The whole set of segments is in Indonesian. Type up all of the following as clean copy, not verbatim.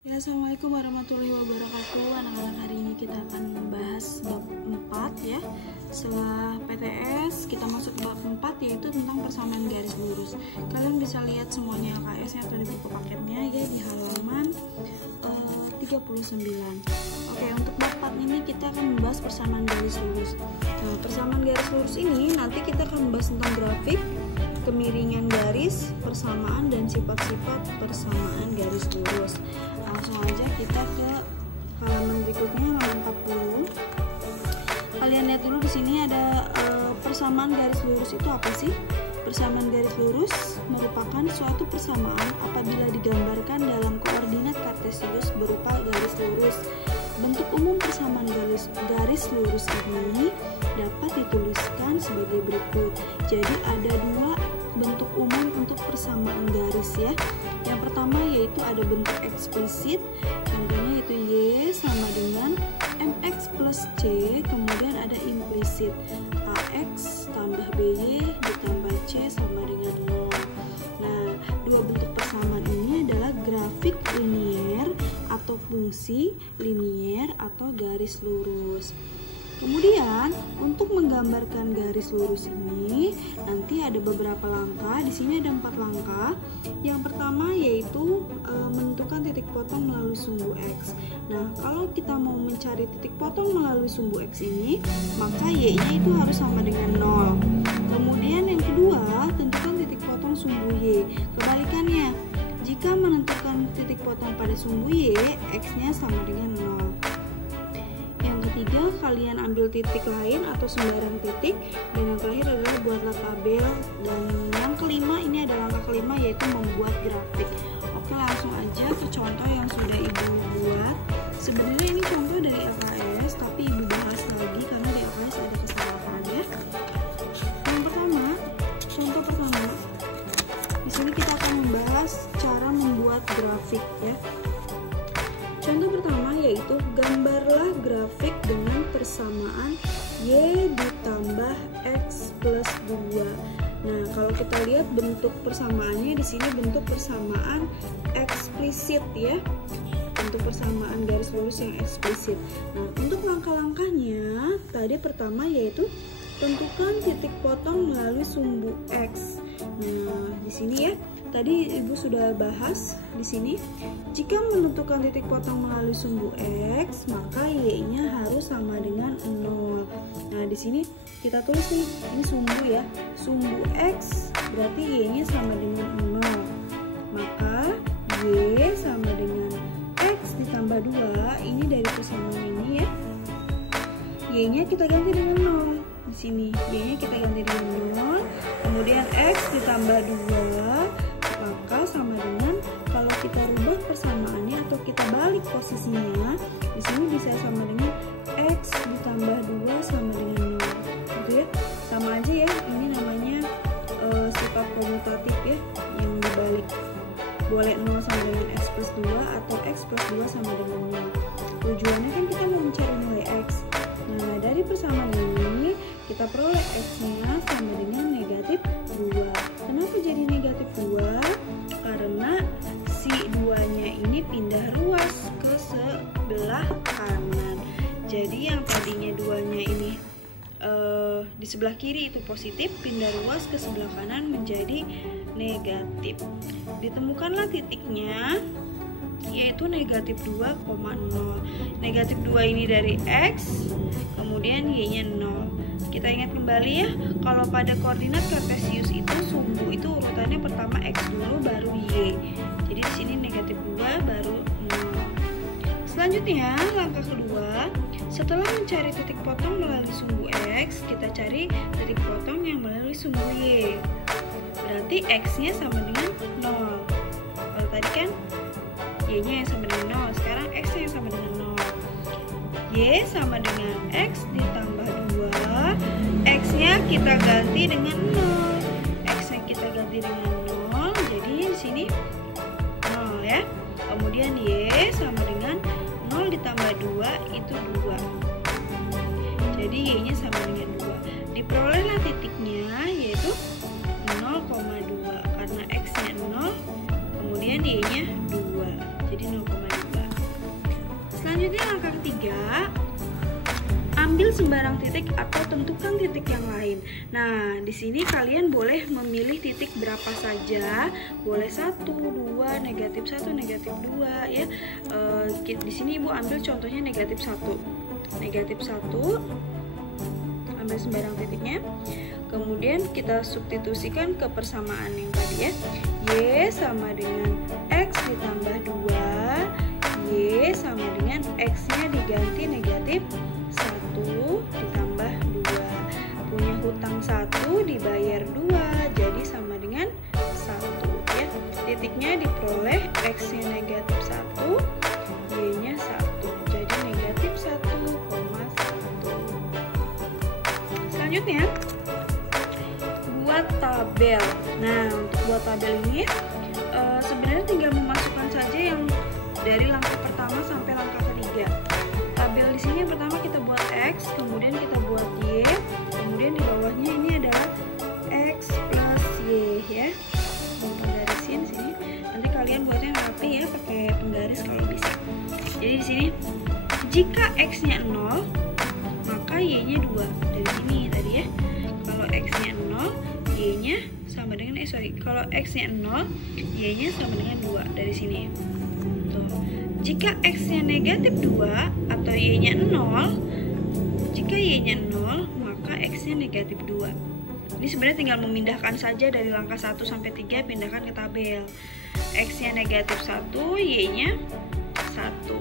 Ya, Assalamualaikum warahmatullahi wabarakatuh. Anak-anak, hari ini kita akan membahas bab 4 ya. Setelah PTS kita masuk bab 4, yaitu tentang persamaan garis lurus. Kalian bisa lihat semuanya LKS atau di buku paketnya ya, di halaman 39. Oke, untuk bab 4 ini kita akan membahas persamaan garis lurus. Nah, persamaan garis lurus ini nanti kita akan membahas tentang grafik, kemiringan garis, persamaan, dan sifat-sifat persamaan garis lurus. Langsung aja kita ke halaman berikutnya, halaman 40. Kalian lihat dulu di sini ada persamaan garis lurus itu apa sih? Persamaan garis lurus merupakan suatu persamaan apabila digambarkan dalam koordinat kartesius berupa garis lurus. Bentuk umum persamaan garis lurus ini dapat dituliskan sebagai berikut. Jadi ada dua bentuk umum untuk persamaan garis ya. Yang pertama yaitu ada bentuk eksplisit, contohnya yaitu Y sama dengan MX plus C. Kemudian ada implisit, AX tambah BY ditambah C sama dengan 0. Nah, dua bentuk persamaan ini adalah grafik linier atau fungsi linier atau garis lurus. Kemudian untuk menggambarkan garis lurus ini nanti ada beberapa langkah. Di sini ada 4 langkah. Yang pertama yaitu menentukan titik potong melalui sumbu X. Nah, kalau kita mau mencari titik potong melalui sumbu X ini, maka Y-nya itu harus sama dengan 0. Kemudian yang kedua, tentukan titik potong sumbu Y. Kebalikannya, jika menentukan titik potong pada sumbu Y, X-nya sama dengan 0. Ketiga, kalian ambil titik lain atau sembarang titik, dan yang terakhir adalah buatlah tabel. Dan yang kelima, ini adalah langkah kelima, yaitu membuat grafik. Oke, langsung aja ke contoh yang sudah ibu buat. Sebenarnya ini contoh dari LKS, tapi ibu bahas lagi karena di LKS ada kesalahan ya. Yang pertama, contoh pertama, di sini kita akan membahas cara membuat grafik ya. Contoh pertama yaitu gambarlah grafik dengan persamaan Y ditambah X plus 2. Nah, kalau kita lihat bentuk persamaannya di sini bentuk persamaan eksplisit ya. Bentuk persamaan garis lurus yang eksplisit. Nah, untuk langkah-langkahnya tadi pertama yaitu tentukan titik potong melalui sumbu X. Nah, di sini ya. Tadi ibu sudah bahas di sini. Jika menentukan titik potong melalui sumbu X, maka Y-nya harus sama dengan 0. Nah, di sini kita tulis nih, ini sumbu ya. Sumbu X berarti Y-nya sama dengan 0. Maka Y sama dengan X ditambah 2. Ini dari persamaan ini ya. Y-nya kita ganti dengan 0. Di sini Y-nya kita ganti dengan 0. Kemudian X ditambah 2, maka sama dengan kalau kita rubah persamaannya atau kita balik posisinya, di sini bisa sama dengan X ditambah 2 sama dengan 0. Gitu ya. Sama aja ya, ini namanya sifat komutatif ya, yang dibalik. Boleh 0 sama dengan X plus 2 atau X plus 2 sama dengan 0. Tujuannya kan kita mau mencari nilai X. Nah, dari persamaan ini kita peroleh X-nya sama dengan negatif 2. Kenapa jadi negatif 2? Karena si 2-nya ini pindah ruas ke sebelah kanan. Jadi yang tadinya 2-nya ini di sebelah kiri itu positif, pindah ruas ke sebelah kanan menjadi negatif. Ditemukanlah titiknya, yaitu negatif 2,0. Negatif 2 ini dari X, kemudian Y-nya 0. Kita ingat kembali ya, kalau pada koordinat kartesius itu sumbu itu urutannya pertama X dulu baru Y. Jadi di sini negatif 2 baru 0. Selanjutnya, langkah kedua, setelah mencari titik potong melalui sumbu X, kita cari titik potong yang melalui sumbu Y. Berarti X-nya sama dengan 0. Kalau tadi kan Y-nya yang sama dengan 0, sekarang X yang sama dengan 0. Y sama dengan X ditambah 2, X-nya kita ganti dengan 0. X-nya kita ganti dengan 0, jadi di sini 0 ya. Kemudian Y sama dengan 0 ditambah 2 itu 2. Jadi Y-nya sama dengan 2. Diperolehlah titiknya yaitu 0,2 karena X-nya 0, kemudian Y-nya 2. Jadi jadi 0,2. Selanjutnya langkah ketiga, ambil sembarang titik atau tentukan titik yang lain. Nah, di sini kalian boleh memilih titik berapa saja, boleh 1, 2, negatif 1, negatif 2 ya. Di sini Ibu ambil contohnya negatif 1. Negatif 1, ambil sembarang titiknya. Kemudian kita substitusikan ke persamaan yang tadi ya. Y sama dengan X ditambah 2, Y sama dengan X-nya diganti negatif 1 ditambah 2. Punya hutang 1 dibayar 2, jadi sama dengan 1 ya. Titiknya diperoleh X-nya negatif 1, Y-nya 1, jadi negatif 1,1. Selanjutnya buat tabel. Nah, untuk buat tabel ini sebenarnya tinggal memasukkan saja yang dari langkah pertama sampai langkah ketiga. Tabel di sini yang pertama kita buat X, kemudian kita buat Y, kemudian di bawahnya ini adalah X plus Y ya. Penggarisin sini. Nanti kalian buatnya rapi ya, pakai penggaris kalau bisa. Jadi di sini jika X-nya 0, maka Y-nya 2. Dari sini tadi ya. Kalau X-nya 0, Y-nya sama dengan kalau X-nya 0, Y-nya sama dengan 2 dari sini. Tuh. Jika X-nya negatif 2 atau Y-nya 0, jika Y-nya 0, maka X-nya negatif 2. Ini sebenarnya tinggal memindahkan saja dari langkah 1 sampai 3, pindahkan ke tabel. X-nya negatif 1, Y-nya 1.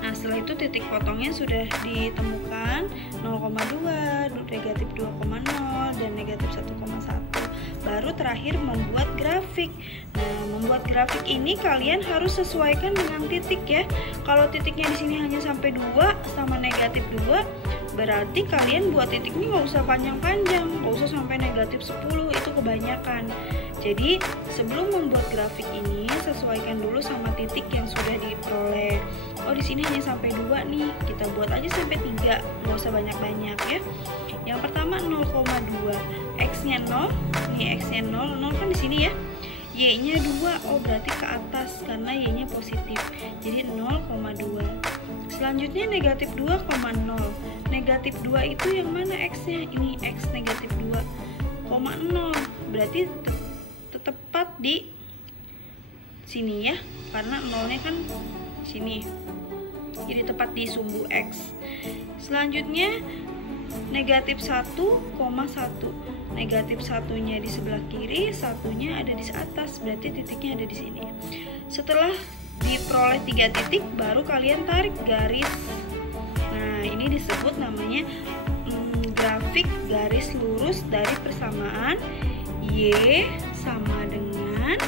Nah, setelah itu titik potongnya sudah ditemukan 0,2, negatif 2,0, dan negatif 1,1. Baru terakhir membuat grafik. Nah, membuat grafik ini kalian harus sesuaikan dengan titik ya. Kalau titiknya di sini hanya sampai 2 sama negatif 2, berarti kalian buat titik ini nggak usah panjang-panjang, nggak usah sampai negatif 10, itu kebanyakan. Jadi sebelum membuat grafik ini sesuaikan dulu sama titik yang sudah diperoleh. Oh, di sini hanya sampai 2 nih, kita buat aja sampai 3, nggak usah banyak-banyak ya. Yang pertama 0,2, X-nya 0, nih X-nya 0, 0 kan di sini ya. Y-nya 2, oh berarti ke atas karena Y-nya positif, jadi 0,2. Selanjutnya negatif 2,0. Negatif 2 itu yang mana X-nya? Ini X negatif 2,0, berarti tepat di sini ya, karena 0-nya kan sini, jadi tepat di sumbu X. Selanjutnya negatif 1,1. Negatif 1-nya di sebelah kiri, 1-nya ada di atas, berarti titiknya ada di sini. Setelah diperoleh 3 titik, baru kalian tarik garis. Nah, ini disebut namanya grafik garis lurus dari persamaan Y sama dengan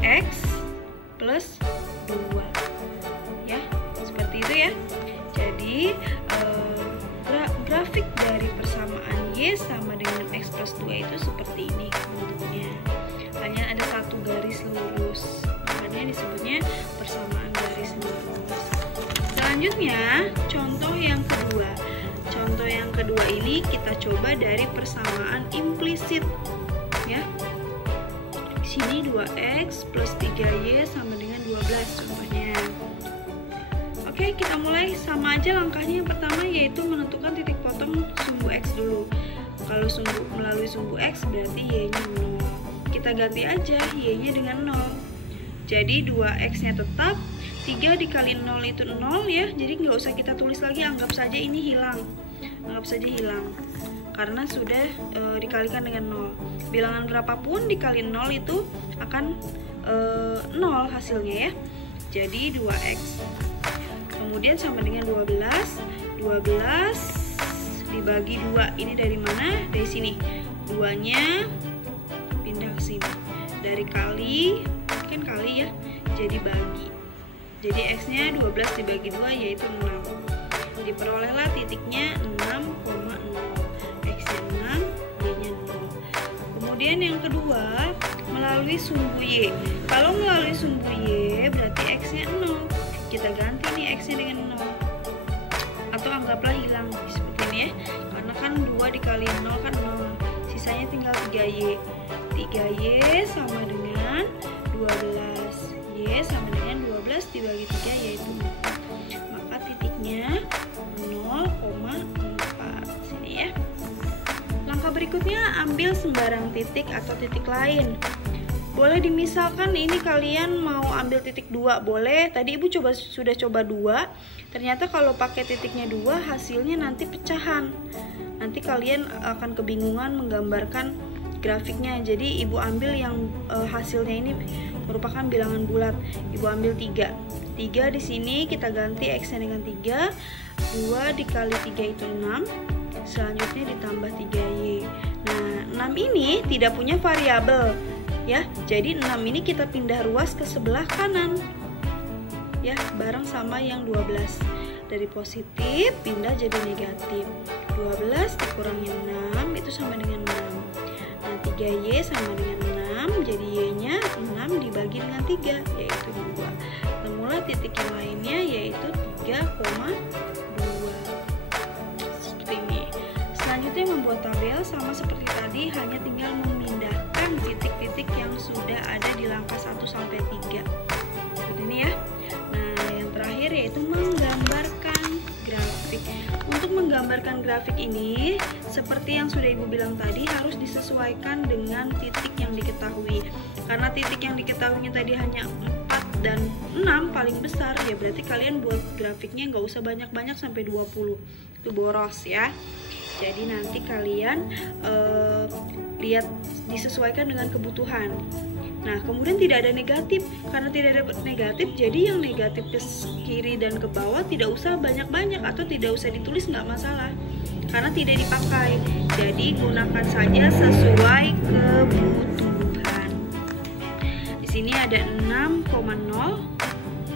X plus 2 ya, seperti itu ya. Jadi grafik dari persamaan Y sama dengan X plus 2 itu seperti ini bentuknya, hanya ada satu garis lurus, makanya disebutnya persamaan garis lurus. Selanjutnya contoh yang kedua. Contoh yang kedua ini kita coba dari persamaan implisit ya. Di sini 2X plus 3Y sama dengan 12 contohnya. Oke, kita mulai. Sama aja langkahnya. Yang pertama yaitu menentukan titik potong sumbu X dulu. Kalau melalui sumbu X berarti Y-nya 0. Kita ganti aja Y-nya dengan 0. Jadi 2X-nya tetap, 3 dikali 0 itu 0 ya. Jadi nggak usah kita tulis lagi, anggap saja ini hilang. Anggap saja hilang karena sudah dikalikan dengan 0. Bilangan berapapun dikali 0 itu akan 0 hasilnya ya. Jadi 2X. Kemudian sama dengan 12. 12 dibagi 2. Ini dari mana? Dari sini. 2-nya pindah ke sini. Dari kali, kan kali ya. Jadi bagi. Jadi X-nya 12 dibagi 2 yaitu 6. Diperolehlah titiknya 6,0. X-nya 6, Y-nya 0. Kemudian yang kedua, melalui sumbu Y. Kalau melalui sumbu Y berarti X-nya 0. Kita ganti nih X-nya dengan 0. Atau anggaplah hilang seperti ini ya. Karena kan 2 dikali 0 kan 0. Sisanya tinggal 3Y. 3Y sama dengan 12. Y Y sama dengan 12 dibagi 3 yaitu 4. Maka titiknya 0,4. Sini ya. Langkah berikutnya, ambil sembarang titik atau titik lain. Boleh dimisalkan ini kalian mau ambil titik 2, boleh. Tadi Ibu sudah coba 2. Ternyata kalau pakai titiknya 2 hasilnya nanti pecahan. Nanti kalian akan kebingungan menggambarkan grafiknya. Jadi Ibu ambil yang hasilnya ini merupakan bilangan bulat. Ibu ambil 3. 3 di sini kita ganti X-nya dengan 3. 2 dikali 3 itu 6. Selanjutnya ditambah 3Y. Nah, 6 ini tidak punya variabel ya. Jadi 6 ini kita pindah ruas ke sebelah kanan. Ya, bareng sama yang 12. Dari positif pindah jadi negatif. 12 dikurangi 6 itu sama dengan 6. Nah, 3Y sama dengan 6, jadi Y-nya 6 dibagi dengan 3 yaitu 2. Temulah titik yang lainnya yaitu 3,2. Selanjutnya membuat tabel sama seperti tadi, hanya tinggal memindahkan titik-titik yang sudah ada di langkah 1 sampai 3. Seperti ini ya. Nah, yang terakhir yaitu menggambarkan grafik. Untuk menggambarkan grafik ini, seperti yang sudah Ibu bilang tadi, harus disesuaikan dengan titik yang diketahui. Karena titik yang diketahuinya tadi hanya 4 dan 6 paling besar, ya berarti kalian buat grafiknya nggak usah banyak-banyak sampai 20. Itu boros ya. Jadi nanti kalian lihat disesuaikan dengan kebutuhan. Nah, kemudian tidak ada negatif. Karena tidak ada negatif, jadi yang negatif ke kiri dan ke bawah tidak usah banyak-banyak atau tidak usah ditulis, nggak masalah. Karena tidak dipakai. Jadi gunakan saja sesuai kebutuhan. Di sini ada 6,0.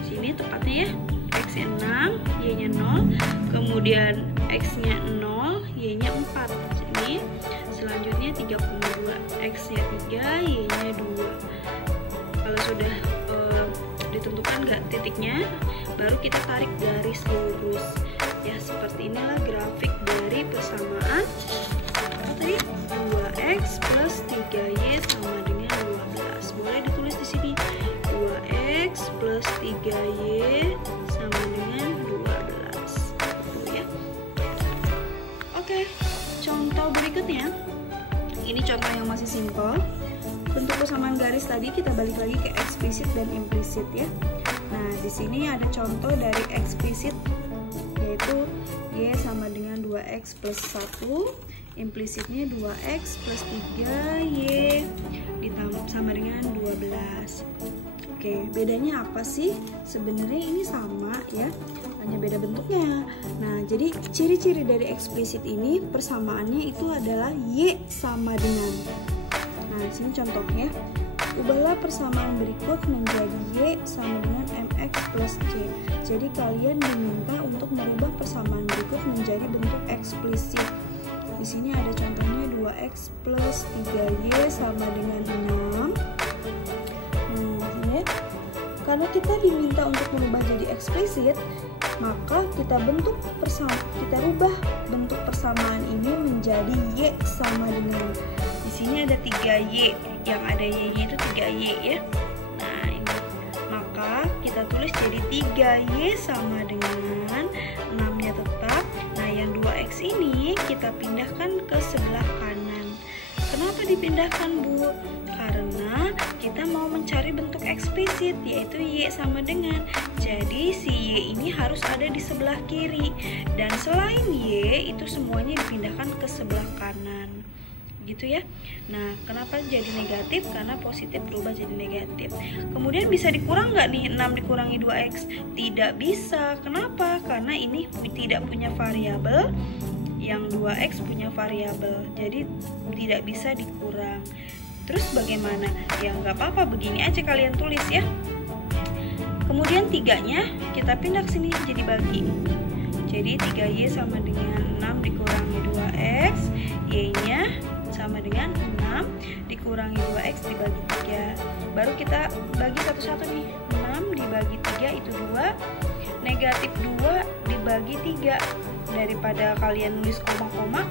Sini tepatnya ya. X-nya 6, Y-nya 0. Kemudian X-nya 0, Y-nya 4. Sini. Selanjutnya 3,2. X-nya 3, Y-nya 2. Kalau sudah ditentukan nggak titiknya, baru kita tarik garis lurus. Ya, seperti inilah grafik dari persamaan. Apa tadi? 2X plus 3Y sama dengan 12. Boleh ditulis di sini. 2X plus 3Y sama dengan 12. Tuh ya. Oke, contoh berikutnya. Ini contoh yang masih simpel. Bentuk persamaan garis tadi kita balik lagi ke eksplisit dan implisit ya. Nah, di sini ada contoh dari eksplisit yaitu Y sama dengan 2X plus 1. Implisitnya 2X plus 3Y ditambah sama dengan 12. Oke, bedanya apa sih? Sebenarnya ini sama ya, hanya beda bentuknya. Nah, jadi ciri-ciri dari eksplisit ini persamaannya itu adalah Y sama dengan. Nah, sini contohnya. Ubahlah persamaan berikut menjadi Y sama dengan MX plus C. Jadi kalian diminta untuk merubah persamaan berikut menjadi bentuk eksplisit. Di sini ada contohnya 2X plus 3Y sama dengan 6. Ya. Karena kita diminta untuk merubah jadi eksplisit, maka kita rubah bentuk persamaan ini menjadi Y sama dengan. Di sini ada 3Y, yang ada Y-nya itu 3Y ya. Nah, ini. Maka kita tulis jadi 3Y sama dengan 6-nya tetap. Nah, yang 2X ini kita pindahkan ke sebelah kanan. Kenapa dipindahkan, Bu? Karena kita mau mencari bentuk eksplisit, yaitu Y sama dengan. Jadi si Y ini harus ada di sebelah kiri. Dan selain Y, itu semuanya dipindahkan ke sebelah kanan. Gitu ya. Nah, kenapa jadi negatif? Karena positif berubah jadi negatif. Kemudian bisa dikurang nggak nih 6 dikurangi 2X? Tidak bisa. Kenapa? Karena ini tidak punya variabel. Yang 2X punya variabel. Jadi tidak bisa dikurang. Terus bagaimana? Ya nggak apa-apa, begini aja kalian tulis ya. Kemudian 3-nya kita pindah ke sini jadi bagi. Jadi 3Y sama dengan 6 dikurangi 2X. Y-nya sama dengan 6 dikurangi 2X dibagi 3. Baru kita bagi satu-satu nih. 6 dibagi 3 itu 2. Negatif 2 dibagi 3. Daripada kalian nulis koma-koma,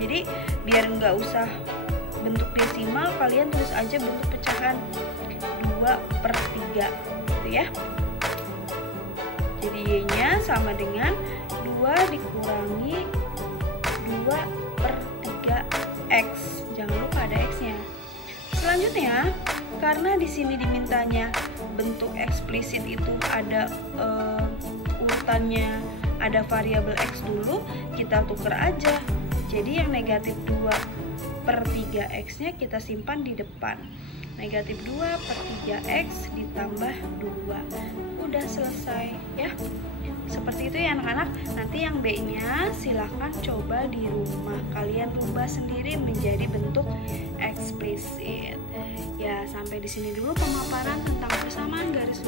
jadi biar nggak usah bentuk desimal, kalian tulis aja bentuk pecahan 2/3. Gitu ya. Jadi Y-nya sama dengan 2 dikurangi 2/3X. Jangan lupa ada X-nya. Selanjutnya, karena di sini dimintanya bentuk eksplisit itu ada urutannya, ada variabel X dulu, kita tuker aja. Jadi yang negatif 2/3X-nya kita simpan di depan. Negatif 2/3X ditambah 2. Udah selesai ya. Seperti itu ya anak-anak. Nanti yang B-nya silahkan coba di rumah. Kalian rubah sendiri menjadi bentuk eksplisit. Ya, sampai di sini dulu pemaparan tentang persamaan garis